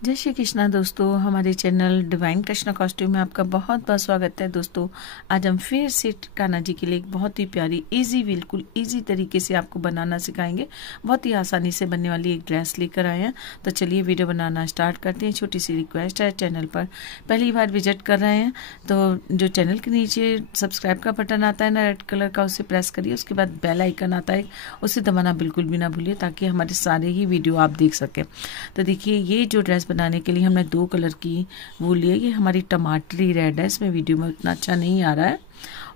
जय श्री कृष्णा दोस्तों, हमारे चैनल डिवाइन कृष्णा कॉस्ट्यूम में आपका बहुत बहुत स्वागत है। दोस्तों आज हम फिर से कान्हा जी के लिए एक बहुत ही प्यारी बिल्कुल इजी तरीके से आपको बनाना सिखाएंगे। बहुत ही आसानी से बनने वाली एक ड्रेस लेकर आए हैं। तो चलिए वीडियो बनाना स्टार्ट करते हैं। छोटी सी रिक्वेस्ट है, चैनल पर पहली बार विजिट कर रहे हैं तो जो चैनल के नीचे सब्सक्राइब का बटन आता है ना रेड कलर का, उसे प्रेस करिए। उसके बाद बेल आइकन आता है, उसे दबाना बिल्कुल भी ना भूलिए ताकि हमारे सारे ही वीडियो आप देख सकें। तो देखिए ये जो ड्रेस बनाने के लिए हमने 2 कलर की वूल ली है। ये हमारी टमाटरी रेड है, इसमें वीडियो में उतना अच्छा नहीं आ रहा है।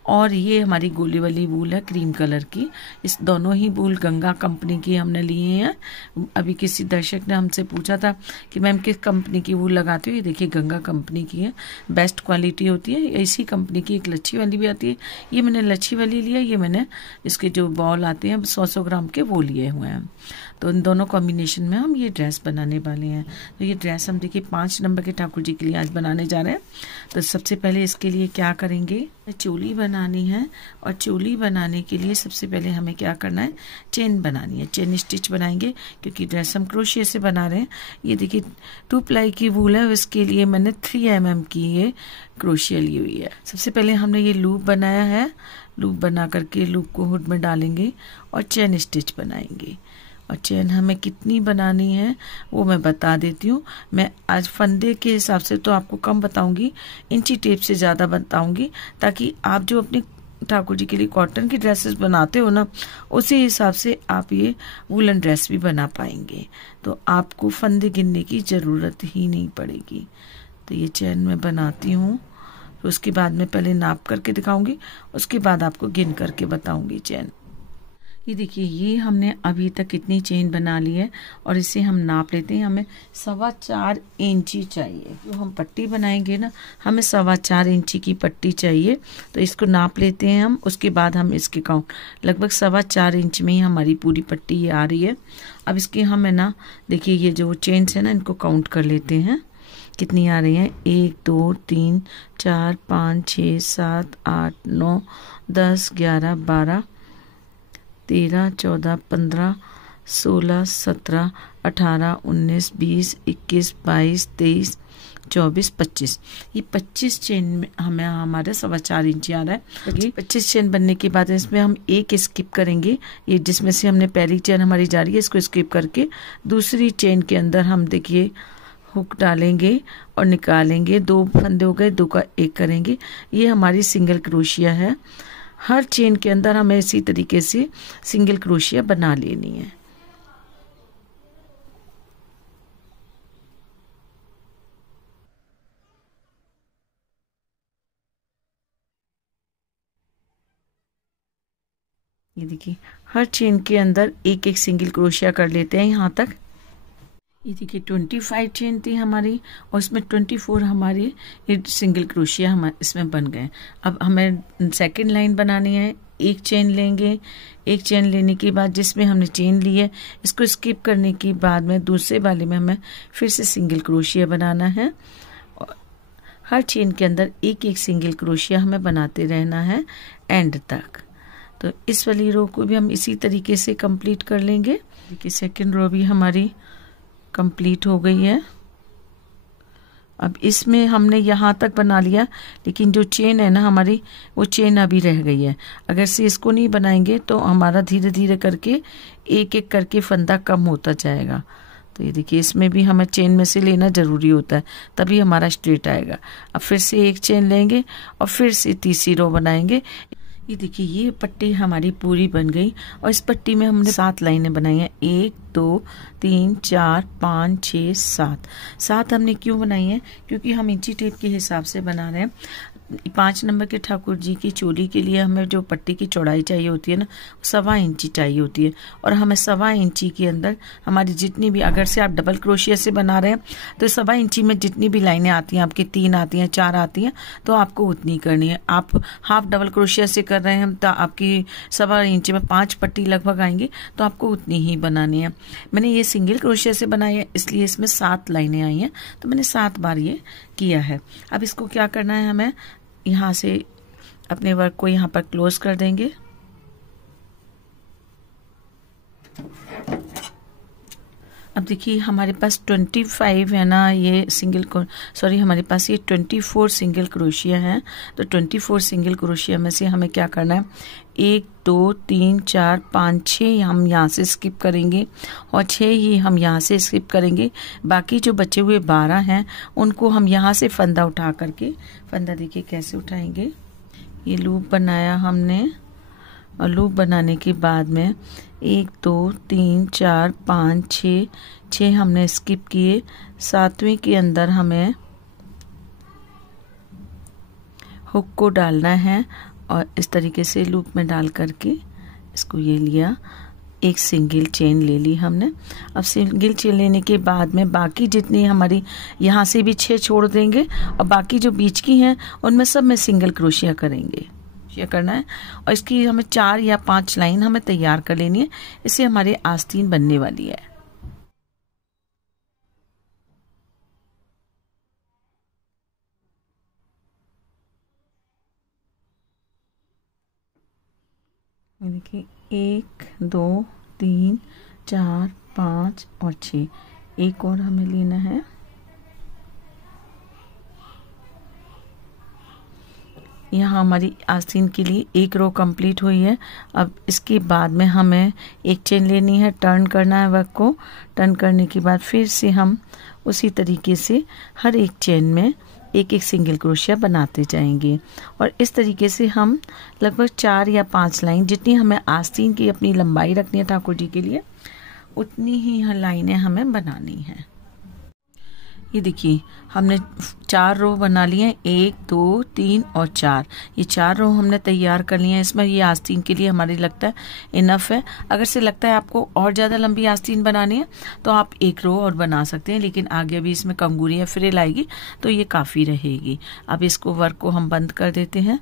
और ये हमारी गोली वाली वूल है क्रीम कलर की। इस दोनों ही वूल गंगा कंपनी की हमने लिए हैं। अभी किसी दर्शक ने हमसे पूछा था कि मैम किस कंपनी की वूल लगाती हो। ये देखिए गंगा कंपनी की है, बेस्ट क्वालिटी होती है। इसी कंपनी की एक लच्छी वाली भी आती है। ये मैंने लच्छी वाली लिया, ये मैंने इसके जो बॉल आते हैं 100-100 ग्राम के वो लिए हुए हैं। तो इन दोनों कॉम्बिनेशन में हम ये ड्रेस बनाने वाले हैं। तो ये ड्रेस हम देखिए 5 नंबर के ठाकुर जी के लिए आज बनाने जा रहे हैं। तो सबसे पहले इसके लिए क्या करेंगे, चोली बनानी है। और चोली बनाने के लिए सबसे पहले हमें क्या करना है, चेन बनानी है। चेन स्टिच बनाएंगे क्योंकि ड्रेस हम क्रोशिया से बना रहे हैं। ये देखिए 2 प्लाई की वूल है, इसके लिए मैंने 3 mm की ये क्रोशिया ली हुई है। सबसे पहले हमने ये लूप बनाया है। लूप बना करके लूप को हुड में डालेंगे और चेन स्टिच बनाएंगे। और चेन हमें कितनी बनानी है वो मैं बता देती हूँ। मैं आज फंदे के हिसाब से तो आपको कम बताऊंगी, इंची टेप से ज़्यादा बताऊंगी, ताकि आप जो अपने ठाकुर जी के लिए कॉटन की ड्रेसेस बनाते हो ना, उसी हिसाब से आप ये वुलन ड्रेस भी बना पाएंगे। तो आपको फंदे गिनने की ज़रूरत ही नहीं पड़ेगी। तो ये चेन मैं बनाती हूँ, तो उसके बाद में पहले नाप करके दिखाऊंगी, उसके बाद आपको गिन करके बताऊंगी चेन। ये देखिए ये हमने अभी तक कितनी चेन बना ली है और इसे हम नाप लेते हैं। हमें 4.25 इंची चाहिए। जो हम पट्टी बनाएंगे ना, हमें 4.25 इंची की पट्टी चाहिए। तो इसको नाप लेते हैं हम, उसके बाद हम इसके काउंट लगभग 4.25 इंच में ही हमारी पूरी पट्टी ये आ रही है। अब इसके हम है ना, देखिए ये जो चेन्स है ना, इनको काउंट कर लेते हैं कितनी आ रही हैं। 1 2 3 4 5 6 7 8 9 10 11 12 13 14 15 16 17 18 19 20 21 22 23 24 25। ये 25 चेन में हमें हमारा 4.25 इंच आ रहा है। 25 चेन बनने के बाद इसमें हम एक स्किप करेंगे। ये जिसमें से हमने पहली चेन हमारी जा रही है, इसको स्किप करके दूसरी चेन के अंदर हम देखिए हुक डालेंगे और निकालेंगे। 2 फंदे हो गए, 2 का 1 करेंगे। ये हमारी सिंगल क्रोशिया है। हर चेन के अंदर हमें इसी तरीके से सिंगल क्रोशिया बना लेनी है। ये देखिए हर चेन के अंदर एक एक सिंगल क्रोशिया कर लेते हैं यहाँ तक। ये देखिए 25 चेन थी हमारी और इसमें 24 हमारी सिंगल क्रोशिया हम इसमें बन गए। अब हमें सेकंड लाइन बनानी है। एक चेन लेंगे, एक चेन लेने के बाद जिसमें हमने चेन ली है, इसको स्किप करने के बाद में दूसरे वाले में हमें फिर से सिंगल क्रोशिया बनाना है। और हर चेन के अंदर एक एक सिंगल क्रोशिया हमें बनाते रहना है एंड तक। तो इस वाली रो को भी हम इसी तरीके से कंप्लीट कर लेंगे। देखिए सेकेंड रो भी हमारी कंप्लीट हो गई है। अब इसमें हमने यहाँ तक बना लिया, लेकिन जो चेन है ना हमारी, वो चेन अभी रह गई है। अगर से इसको नहीं बनाएंगे तो हमारा धीरे धीरे करके एक एक करके फंदा कम होता जाएगा। तो ये देखिए इसमें भी हमें चेन में से लेना ज़रूरी होता है, तभी हमारा स्ट्रेट आएगा। अब फिर से एक चेन लेंगे और फिर से तीसरी रो बनाएंगे। ये देखिए ये पट्टी हमारी पूरी बन गई और इस पट्टी में हमने 7 लाइनें बनाई हैं। 1 2 3 4 5 6 7 हमने क्यों बनाई है, क्योंकि हम इंची टेप के हिसाब से बना रहे हैं। 5 नंबर के ठाकुर जी की चोली के लिए हमें जो पट्टी की चौड़ाई चाहिए होती है ना, 1.25 इंची चाहिए होती है। और हमें 1.25 इंची के अंदर हमारी जितनी भी, अगर से आप डबल क्रोशिया से बना रहे हैं तो 1.25 इंची में जितनी भी लाइनें आती हैं, आपकी 3 आती हैं 4 आती हैं, तो आपको उतनी करनी है। आप हाफ डबल क्रोशिया से कर रहे हैं तो आपकी 1.25 इंची में 5 पट्टी लगभग आएंगी, तो आपको उतनी ही बनानी है। मैंने ये सिंगल क्रोशिया से बनाई है, इसलिए इसमें 7 लाइनें आई हैं, तो मैंने 7 बार ये किया है। अब इसको क्या करना है, हमें यहाँ से अपने वर्क को यहाँ पर क्लोज कर देंगे। अब देखिए हमारे पास 25 है ना, ये हमारे पास ये 24 सिंगल क्रोशिया है। तो 24 सिंगल क्रोशिया में से हमें क्या करना है, 1 2 3 4 5 6 हम यहाँ से स्किप करेंगे और 6 ही हम यहाँ से स्किप करेंगे। बाकी जो बचे हुए 12 हैं उनको हम यहाँ से फंदा उठा करके, फंदा देखिए कैसे उठाएंगे, ये लूप बनाया हमने और लूप बनाने के बाद में 1 2 3 4 5 6 हमने स्किप किए। 7वें के अंदर हमें हुक को डालना है और इस तरीके से लूप में डाल करके इसको ये लिया, एक सिंगल चेन ले ली हमने। अब सिंगल चेन लेने के बाद में बाकी जितनी हमारी यहाँ से भी 6 छोड़ देंगे और बाकी जो बीच की हैं उनमें सब में सिंगल क्रोशिया करेंगे, ये करना है। और इसकी हमें 4 या 5 लाइन हमें तैयार कर लेनी है, इससे हमारी आस्तीन बनने वाली है। देखिए 1 2 3 4 5 और 6, एक और हमें लेना है। यहाँ हमारी आस्तीन के लिए एक रो कंप्लीट हुई है। अब इसके बाद में हमें एक चेन लेनी है, टर्न करना है वर्क को। टर्न करने के बाद फिर से हम उसी तरीके से हर एक चेन में एक एक सिंगल क्रोशिया बनाते जाएंगे और इस तरीके से हम लगभग 4 या 5 लाइन, जितनी हमें आस्तीन की अपनी लंबाई रखनी है ठाकुर जी के लिए, उतनी ही लाइनें हमें बनानी है। ये देखिए हमने 4 रो बना लिए हैं, 1 2 3 और 4, ये 4 रो हमने तैयार कर लिए हैं। इसमें ये आस्तीन के लिए हमारी लगता है इनफ है। अगर से लगता है आपको और ज़्यादा लंबी आस्तीन बनानी है तो आप एक रो और बना सकते हैं, लेकिन आगे अभी इसमें कंगूरी या फ्रिल आएगी तो ये काफ़ी रहेगी। अब इसको वर्क को हम बंद कर देते हैं,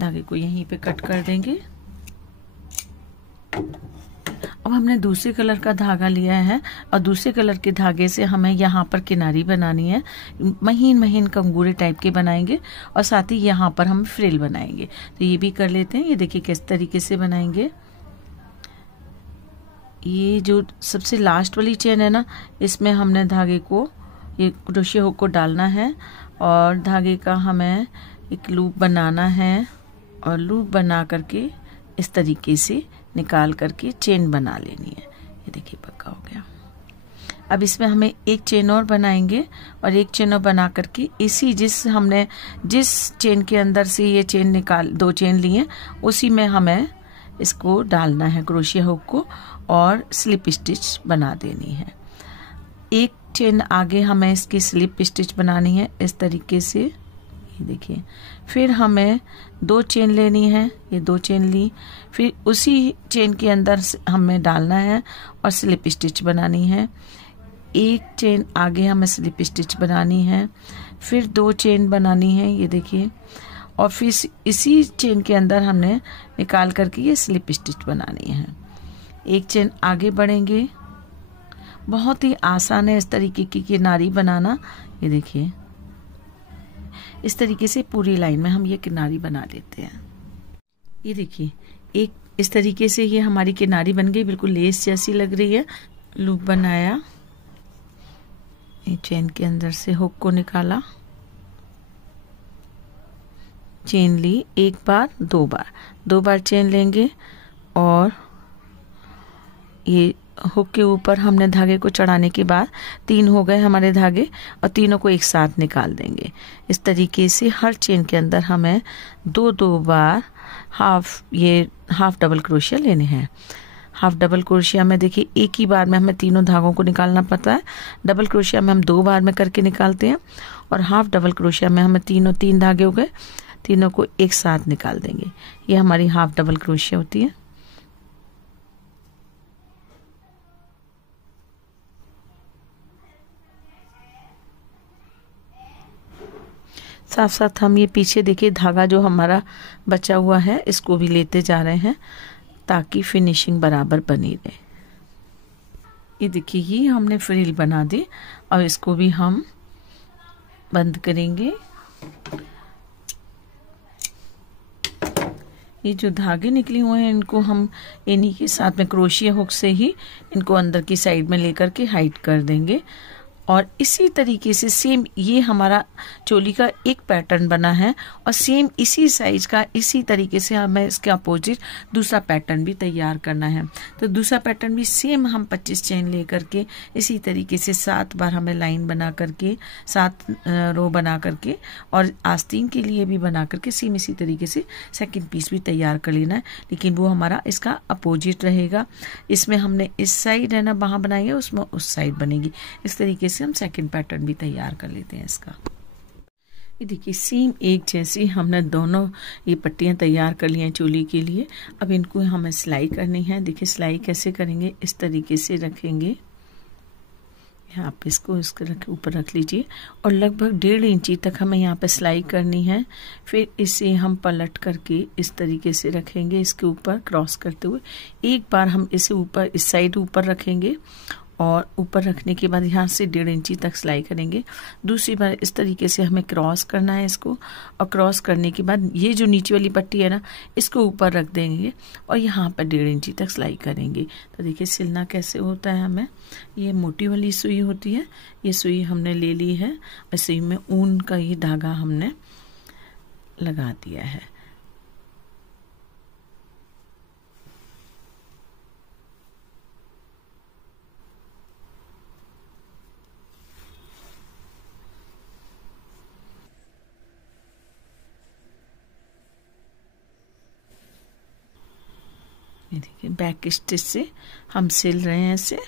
धागे को यहीं पे कट कर देंगे। अब हमने दूसरे कलर का धागा लिया है और दूसरे कलर के धागे से हमें यहाँ पर किनारी बनानी है, महीन महीन कंगूरे टाइप के बनाएंगे और साथ ही यहाँ पर हम फ्रिल बनाएंगे। तो ये भी कर लेते हैं। ये देखिए किस तरीके से बनाएंगे। ये जो सबसे लास्ट वाली चेन है ना, इसमें हमने धागे को, ये क्रोशिया हुक को डालना है और धागे का हमें एक लूप बनाना है और लूप बना करके इस तरीके से निकाल करके चेन बना लेनी है। ये देखिए पक्का हो गया। अब इसमें हमें एक चेन और बनाएंगे और एक चेन और बना करके जिस चेन के अंदर से ये चेन निकाल, 2 चेन लिए, उसी में हमें इसको डालना है क्रोशिया हुक को और स्लिप स्टिच बना देनी है। एक चेन आगे हमें इसकी स्लिप स्टिच बनानी है इस तरीके से। ये देखिए फिर हमें 2 चेन लेनी है, ये 2 चेन ली, फिर उसी चेन के अंदर हमें डालना है और स्लिप स्टिच बनानी है। एक चेन आगे हमें स्लिप स्टिच बनानी है, फिर 2 चेन बनानी है, ये देखिए, और फिर इसी चेन के अंदर हमने निकाल करके ये स्लिप स्टिच बनानी है। एक चेन आगे बढ़ेंगे। बहुत ही आसान है इस तरीके की किनारी बनाना। ये देखिए इस तरीके से पूरी लाइन में हम ये किनारी बना लेते हैं। ये देखिए एक इस तरीके से ये हमारी किनारी बन गई, बिल्कुल लेस जैसी लग रही है। लूप बनाया, चेन के अंदर से हुक को निकाला, चेन ली, 1 बार 2 बार चेन लेंगे और ये हुक के ऊपर हमने धागे को चढ़ाने के बाद 3 हो गए हमारे धागे और तीनों को एक साथ निकाल देंगे। इस तरीके से हर चेन के अंदर हमें 2 बार हाफ डबल क्रोशिया लेने हैं। हाफ डबल क्रोशिया में देखिए एक ही बार में हमें तीनों धागों को निकालना पड़ता है। डबल क्रोशिया में हम 2 बार में करके निकालते हैं और हाफ डबल क्रोशिया में हमें 3 धागे हो गए, तीनों को एक साथ निकाल देंगे। ये हमारी हाफ डबल क्रोशिया होती है। साथ साथ हम ये पीछे देखिए धागा जो हमारा बचा हुआ है इसको भी लेते जा रहे हैं ताकि फिनिशिंग बराबर बनी रहे। ये देखिए ये हमने फ्रिल बना दी और इसको भी हम बंद करेंगे। ये जो धागे निकले हुए हैं इनको हम इन्हीं के साथ में क्रोशिया हुक से ही इनको अंदर की साइड में लेकर के हाइड कर देंगे। और इसी तरीके से सेम ये हमारा चोली का एक पैटर्न बना है और सेम इसी साइज का इसी तरीके से हमें इसके अपोजिट दूसरा पैटर्न भी तैयार करना है। तो दूसरा पैटर्न भी सेम हम 25 चेन ले करके इसी तरीके से 7 बार हमें लाइन बना करके 7 रो बना करके और आस्तीन के लिए भी बना करके सेम इसी तरीके से सेकंड पीस भी तैयार कर लेना है, लेकिन वो हमारा इसका अपोजिट रहेगा। इसमें हमने इस साइड है ना वहाँ बनाई है, उसमें उस साइड बनेगी। इस तरीके से हम सेकंड पैटर्न भी तैयार कर लेते हैं इसका। ये देखिए सेम एक जैसी हमने दोनों ये पट्टियाँ तैयार कर ली हैं चोली के लिए। अब इनको हमें सिलाई करनी है। देखिए सिलाई कैसे करेंगे, इस तरीके से रखेंगे, यहाँ पे इसको इसके ऊपर रख लीजिए और लगभग 1.5 इंची तक हमें यहाँ पे सिलाई करनी है। फिर इसे हम पलट करके इस तरीके से रखेंगे, इसके ऊपर क्रॉस करते हुए एक बार हम इसे ऊपर इस साइड ऊपर रखेंगे और ऊपर रखने के बाद यहाँ से 1.5 इंची तक सिलाई करेंगे। दूसरी बार इस तरीके से हमें क्रॉस करना है इसको, और क्रॉस करने के बाद ये जो नीचे वाली पट्टी है ना इसको ऊपर रख देंगे और यहाँ पर 1.5 इंची तक सिलाई करेंगे। तो देखिए सिलना कैसे होता है। हमें ये मोटी वाली सुई होती है, ये सुई हमने ले ली है और सुई में ऊन का ये धागा हमने लगा दिया है। ये देखिए बैक स्टिच से हम सिल रहे हैं, ऐसे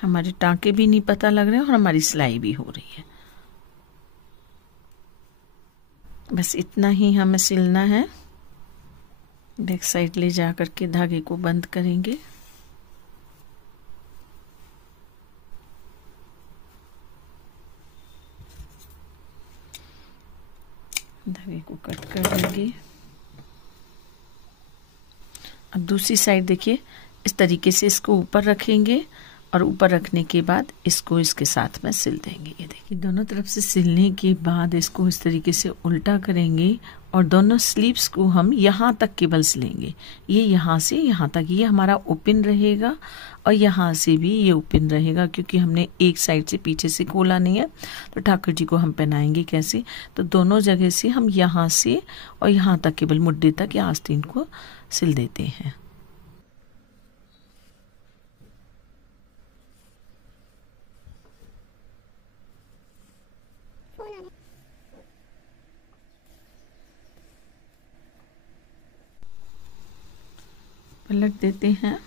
हमारे टांके भी नहीं पता लग रहे हैं और हमारी सिलाई भी हो रही है। बस इतना ही हमें सिलना है। बैक साइड ले जा करके धागे को बंद करेंगे। धागे को कट कर देंगे। अब दूसरी साइड देखिए इस तरीके से इसको ऊपर रखेंगे और ऊपर रखने के बाद इसको इसके साथ में सिल देंगे। ये देखिए दोनों तरफ से सिलने के बाद इसको इस तरीके से उल्टा करेंगे और दोनों स्लीव्स को हम यहाँ तक केवल सिलेंगे। ये यहाँ से यहाँ तक ये हमारा ओपन रहेगा और यहाँ से भी ये ओपन रहेगा, क्योंकि हमने एक साइड से पीछे से खोला नहीं है। तो ठाकुर जी को हम पहनाएंगे कैसे, तो दोनों जगह से हम यहाँ से और यहाँ तक केवल मुड्ढे तक या आस्तीन को सिल देते हैं। पलट देते हैं।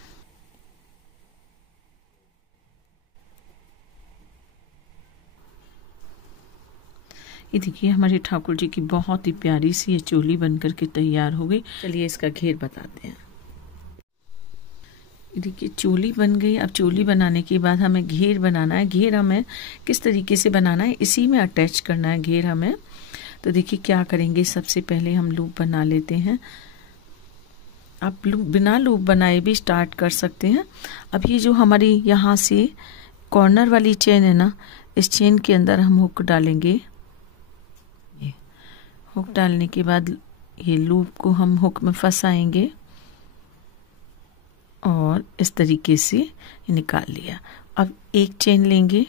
ये देखिए हमारी ठाकुर जी की बहुत ही प्यारी सी ये चोली बन करके तैयार हो गई। चलिए इसका घेर बताते हैं। ये देखिए चोली बन गई। अब चोली बनाने के बाद हमें घेर बनाना है। घेर हमें किस तरीके से बनाना है, इसी में अटैच करना है घेर हमें। तो देखिए क्या करेंगे, सबसे पहले हम लूप बना लेते हैं। आप बिना लूप बनाए भी स्टार्ट कर सकते हैं। अब ये जो हमारी यहाँ से कॉर्नर वाली चेन है ना, इस चेन के अंदर हम हुक डालेंगे। हुक डालने के बाद ये लूप को हम हुक में फंसाएंगे और इस तरीके से निकाल लिया। अब एक चेन लेंगे,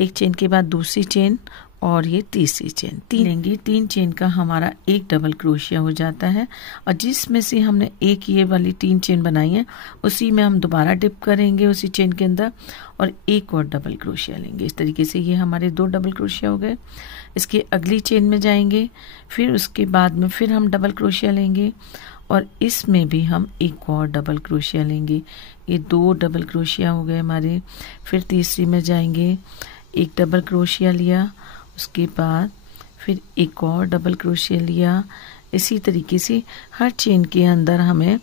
एक चेन के बाद दूसरी चेन और ये तीसरी चेन, 3 लेंगे। 3 चेन का हमारा एक डबल क्रोशिया हो जाता है और जिसमें से हमने एक ये वाली 3 चेन बनाई है उसी में हम दोबारा डिप करेंगे उसी चेन के अंदर और एक और डबल क्रोशिया लेंगे। इस तरीके से ये हमारे 2 डबल क्रोशिया हो गए। इसके अगली चेन में जाएंगे, फिर उसके बाद में फिर हम डबल क्रोशिया लेंगे और इसमें भी हम एक और डबल क्रोशिया लेंगे। ये 2 डबल क्रोशिया हो गए हमारे। फिर तीसरी में जाएंगे, एक डबल क्रोशिया लिया, उसके बाद फिर एक और डबल क्रोशिया लिया। इसी तरीके से हर चेन के अंदर हमें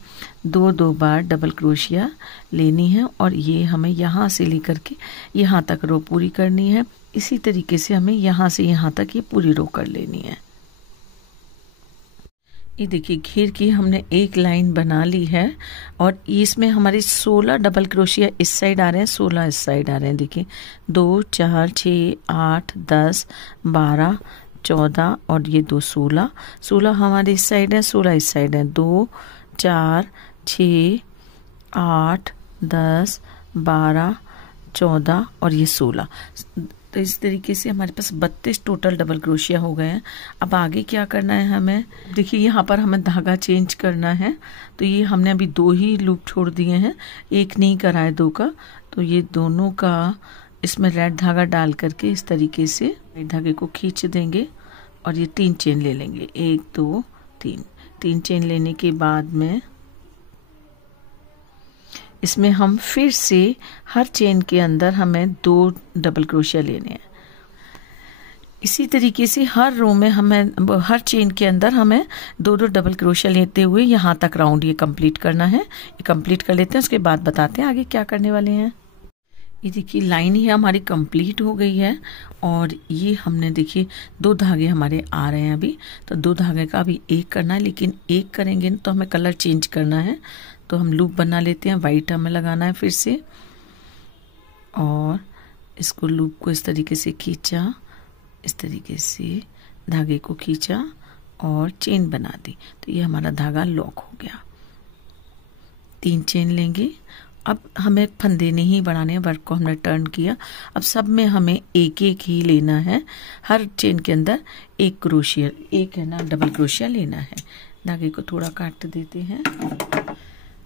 2-2 बार डबल क्रोशिया लेनी है और ये हमें यहाँ से लेकर के यहाँ तक रो पूरी करनी है। इसी तरीके से हमें यहाँ से यहाँ तक ये पूरी रो कर लेनी है। ये देखिए घेर की हमने एक लाइन बना ली है और इसमें हमारे 16 डबल क्रोशिया इस साइड आ रहे हैं, 16 इस साइड आ रहे हैं। देखिए 2 4 6 8 10 12 14 और ये 2 16 हमारे इस साइड है, 16 इस साइड है। 2 4, 6, 8, 10, 12, 14 और ये 16। तो इस तरीके से हमारे पास 32 टोटल डबल क्रोशिया हो गए हैं। अब आगे क्या करना है हमें, देखिए यहाँ पर हमें धागा चेंज करना है। तो ये हमने अभी 2 ही लूप छोड़ दिए हैं, एक नहीं करा है 2 का। तो ये दोनों का इसमें रेड धागा डाल करके इस तरीके से धागे को खींच देंगे और ये 3 चेन ले लेंगे। 1, 2, 3 चेन लेने के बाद में इसमें हम फिर से हर चेन के अंदर हमें 2 डबल क्रोशिया लेने हैं। इसी तरीके से हर रो में हमें, हर चेन के अंदर हमें 2 डबल क्रोशिया लेते हुए यहाँ तक राउंड ये कंप्लीट करना है। ये कंप्लीट कर लेते हैं, उसके बाद बताते हैं आगे क्या करने वाले हैं। ये देखिए लाइन ही हमारी कंप्लीट हो गई है और ये हमने देखिए 2 धागे हमारे आ रहे हैं अभी। तो 2 धागे का अभी एक करना है, लेकिन एक करेंगे तो हमें कलर चेंज करना है। तो हम लूप बना लेते हैं, वाइट हमें लगाना है फिर से, और इसको लूप को इस तरीके से खींचा, इस तरीके से धागे को खींचा और चेन बना दी। तो ये हमारा धागा लॉक हो गया। 3 चेन लेंगे। अब हमें फंदे नहीं बढ़ाने, वर्क को हमने टर्न किया। अब सब में हमें एक एक ही लेना है, हर चेन के अंदर एक क्रोशिया, एक है ना डबल क्रोशिया लेना है। धागे को थोड़ा काट देते हैं।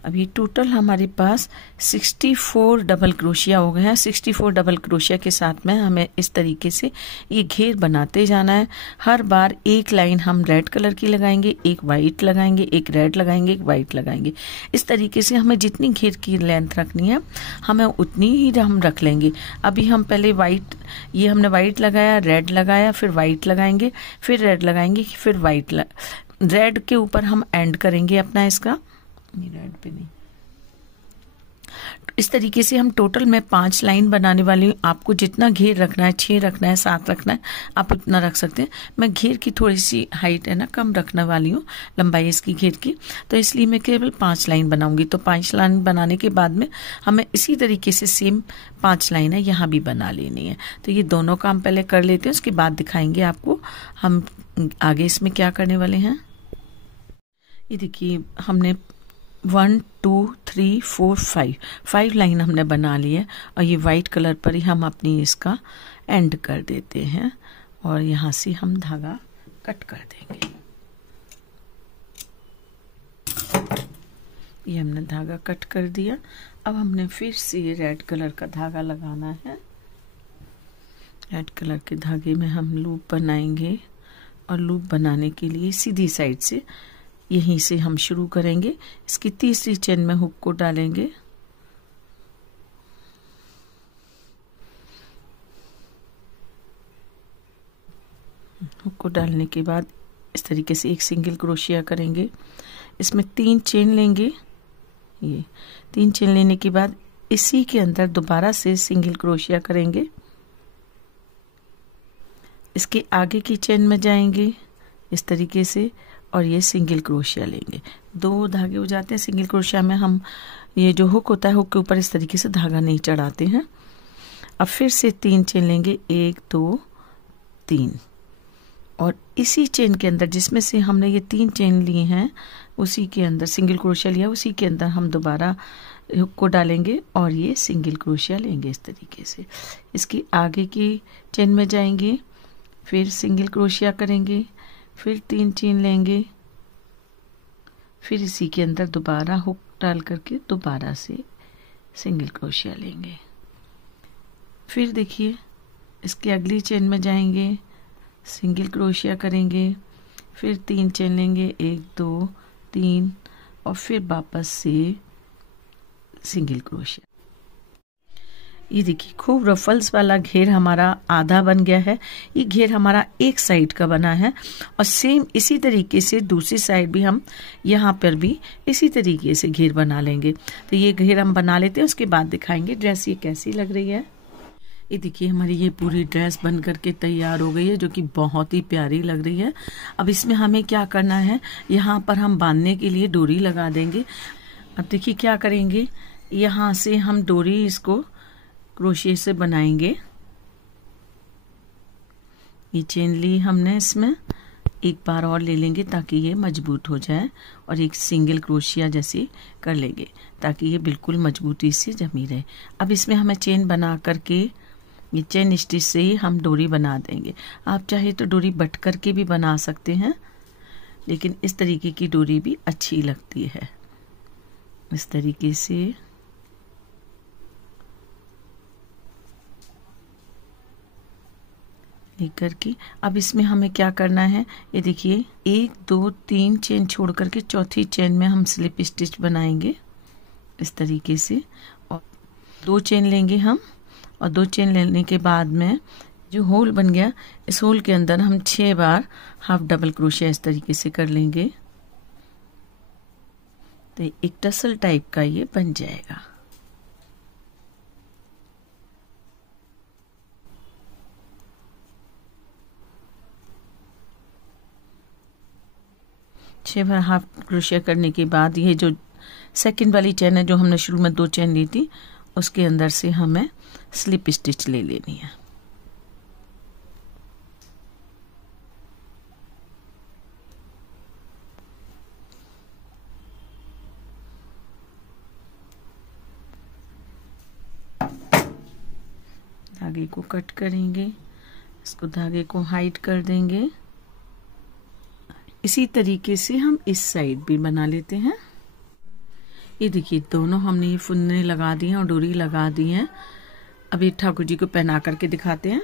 अभी टोटल हमारे पास 64 डबल क्रोशिया हो गए हैं। 64 डबल क्रोशिया के साथ में हमें इस तरीके से ये घेर बनाते जाना है। हर बार एक लाइन हम रेड कलर की लगाएंगे, एक वाइट लगाएंगे, एक रेड लगाएंगे, एक वाइट लगाएंगे। इस तरीके से हमें जितनी घेर की लेंथ रखनी है हमें उतनी ही हम रख लेंगे। अभी हम पहले वाइट, ये हमने वाइट लगाया, रेड लगाया, फिर वाइट लगाएंगे, फिर रेड लगाएंगे, फिर वाइट। रेड के ऊपर हम एंड करेंगे अपना इसका, रेड पे नहीं। इस तरीके से हम टोटल में 5 लाइन बनाने वाली हूँ। आपको जितना घेर रखना है, 6 रखना है, 7 रखना है, आप उतना रख सकते हैं। मैं घेर की थोड़ी सी हाइट है ना कम रखने वाली हूँ, लंबाई इसकी घेर की, तो इसलिए मैं केवल 5 लाइन बनाऊंगी। तो 5 लाइन बनाने के बाद में हमें इसी तरीके से सेम 5 लाइन है यहाँ भी बना लेनी है। तो ये दोनों काम पहले कर लेते हैं, उसके बाद दिखाएंगे आपको हम आगे इसमें क्या करने वाले हैं। ये देखिए हमने 1, 2, 3, 4, 5 लाइन हमने बना ली है और ये वाइट कलर पर ही हम अपनी इसका एंड कर देते हैं और यहाँ से हम धागा कट कर देंगे। ये हमने धागा कट कर दिया। अब हमने फिर से रेड कलर का धागा लगाना है। रेड कलर के धागे में हम लूप बनाएंगे और लूप बनाने के लिए सीधी साइड से यहीं से हम शुरू करेंगे। इसकी तीसरी चेन में हुक को डालेंगे, हुक को डालने के बाद इस तरीके से एक सिंगल क्रोशिया करेंगे। इसमें 3 चेन लेंगे। ये 3 चेन लेने के बाद इसी के अंदर दोबारा से सिंगल क्रोशिया करेंगे। इसके आगे की चेन में जाएंगे इस तरीके से और ये सिंगल क्रोशिया लेंगे। 2 धागे हो जाते हैं। सिंगल क्रोशिया में हम ये जो हुक होता है, हुक के ऊपर इस तरीके से धागा नहीं चढ़ाते हैं। अब फिर से 3 चेन लेंगे, 1, 2, 3, और इसी चेन के अंदर जिसमें से हमने ये 3 चेन ली हैं उसी के अंदर सिंगल क्रोशिया लिया, उसी के अंदर हम दोबारा हुक को डालेंगे और ये सिंगल क्रोशिया लेंगे इस तरीके से। इसकी आगे की चेन में जाएंगे, फिर सिंगल क्रोशिया करेंगे, फिर 3 चेन लेंगे, फिर इसी के अंदर दोबारा हुक डाल करके दोबारा से सिंगल क्रोशिया लेंगे। फिर देखिए इसके अगली चेन में जाएंगे, सिंगल क्रोशिया करेंगे, फिर 3 चेन लेंगे, 1, 2, 3, और फिर वापस से सिंगल क्रोशिया। ये देखिए खूब रफल्स वाला घेर हमारा आधा बन गया है। ये घेर हमारा एक साइड का बना है और सेम इसी तरीके से दूसरी साइड भी हम यहाँ पर भी इसी तरीके से घेर बना लेंगे। तो ये घेर हम बना लेते हैं, उसके बाद दिखाएंगे ड्रेस ये कैसी लग रही है। ये देखिए हमारी ये पूरी ड्रेस बन करके तैयार हो गई है, जो कि बहुत ही प्यारी लग रही है। अब इसमें हमें क्या करना है, यहाँ पर हम बांधने के लिए डोरी लगा देंगे। अब देखिए क्या करेंगे, यहाँ से हम डोरी इसको क्रोशिया से बनाएंगे। ये चेन ली हमने, इसमें एक बार और ले लेंगे ताकि ये मजबूत हो जाए, और एक सिंगल क्रोशिया जैसी कर लेंगे ताकि ये बिल्कुल मजबूती से जमी रहे। अब इसमें हमें चेन बना करके ये चेन स्टिच से ही हम डोरी बना देंगे। आप चाहे तो डोरी बट करके भी बना सकते हैं, लेकिन इस तरीके की डोरी भी अच्छी लगती है। इस तरीके से लेकर के अब इसमें हमें क्या करना है, ये देखिए 1 2 3 चेन छोड़ करके चौथी चेन में हम स्लिप स्टिच बनाएंगे इस तरीके से। और 2 चेन लेंगे हम, और 2 चेन लेने के बाद में जो होल बन गया, इस होल के अंदर हम 6 बार हाफ डबल क्रोशिया इस तरीके से कर लेंगे, तो एक टसल टाइप का ये बन जाएगा। छह बार हाफ क्रोशिया करने के बाद ये जो सेकंड वाली चेन है, जो हमने शुरू में 2 चेन ली थी, उसके अंदर से हमें स्लिप स्टिच ले लेनी है। धागे को कट करेंगे, इसको धागे को हाइड कर देंगे। इसी तरीके से हम इस साइड भी बना लेते हैं। ये देखिए दोनों हमने ये फुन्ने लगा दिए हैं और डोरी लगा दी है। अभी ठाकुर जी को पहना करके दिखाते हैं।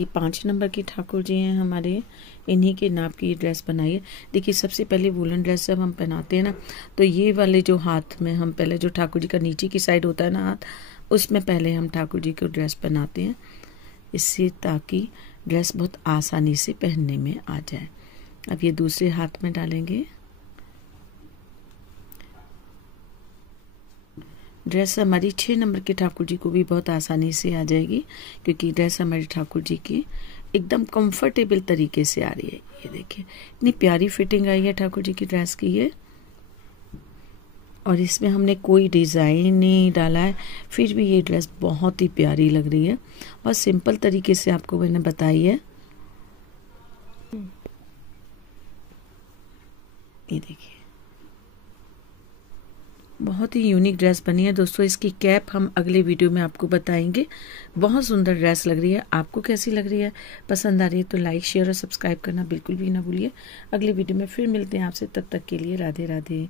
ये 5 नंबर की ठाकुर जी हैं हमारे, इन्हीं के नाप की ड्रेस बनाई है। देखिए सबसे पहले वूलन ड्रेस जब हम पहनाते हैं ना, तो ये वाले जो हाथ में हम पहले जो ठाकुर जी का नीचे की साइड होता है ना हाथ, उसमें पहले हम ठाकुर जी को ड्रेस पहनाते हैं, इससे ताकि ड्रेस बहुत आसानी से पहनने में आ जाए। अब ये दूसरे हाथ में डालेंगे। ड्रेस हमारी 6 नंबर के ठाकुर जी को भी बहुत आसानी से आ जाएगी, क्योंकि ड्रेस हमारे ठाकुर जी की एकदम कंफर्टेबल तरीके से आ रही है। ये देखिए इतनी प्यारी फिटिंग आई है ठाकुर जी की ड्रेस की ये, और इसमें हमने कोई डिज़ाइन नहीं डाला है, फिर भी ये ड्रेस बहुत ही प्यारी लग रही है। बहुत सिंपल तरीके से आपको मैंने बताई है। ये देखिए बहुत ही यूनिक ड्रेस बनी है दोस्तों। इसकी कैप हम अगले वीडियो में आपको बताएंगे। बहुत सुंदर ड्रेस लग रही है। आपको कैसी लग रही है, पसंद आ रही है तो लाइक शेयर और सब्सक्राइब करना बिल्कुल भी ना भूलिए। अगले वीडियो में फिर मिलते हैं आपसे, तब तक के लिए राधे राधे।